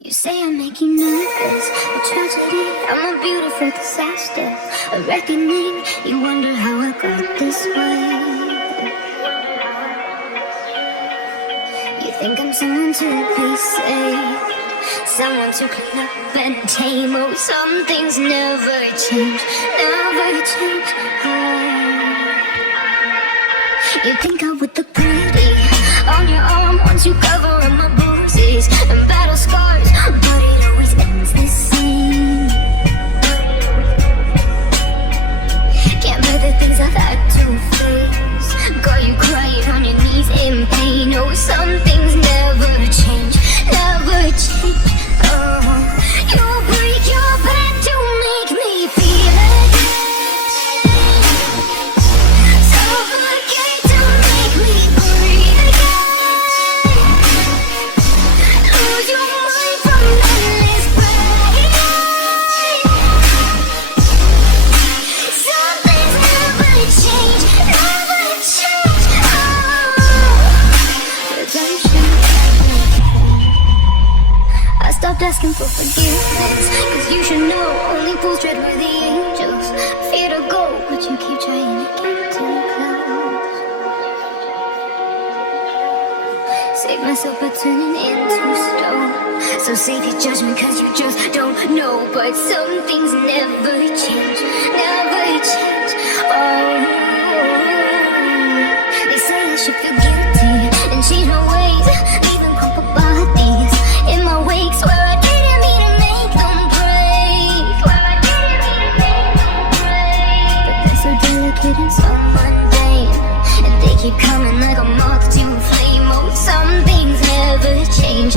You say I'm making nervous, a tragedy, I'm a beautiful disaster, a reckoning, you wonder how I got this way. You think I'm someone to be saved, someone to clean up and tame. Oh, some things never change, never change. You think I would look pretty on your arm once you cover up my bruises and battle scars, but it always ends the same. Can't bear the things I've had to face, got you crying on your knees in pain. Oh, some things never change, never change. Oh, you break your back to make me feel again, suffocate to make me breathe again, lose your mind from endless pain. Some things never change, never change. Oh, redemption. I stopped asking for forgiveness, cause you should know only fools tread with the angels. Fear to go, but you keep trying to get too close. Save myself by turning into stone, so save your judgment cause you just don't know. But some things never change, never change. Oh, they say I should feel guilty and change my ways, leaving crumpled bodies in my wake. Swear I didn't mean to make them break, swear I didn't mean to make them break. But they're so delicate and so mundane, and they keep coming like a moth to a flame. Oh, some things never change,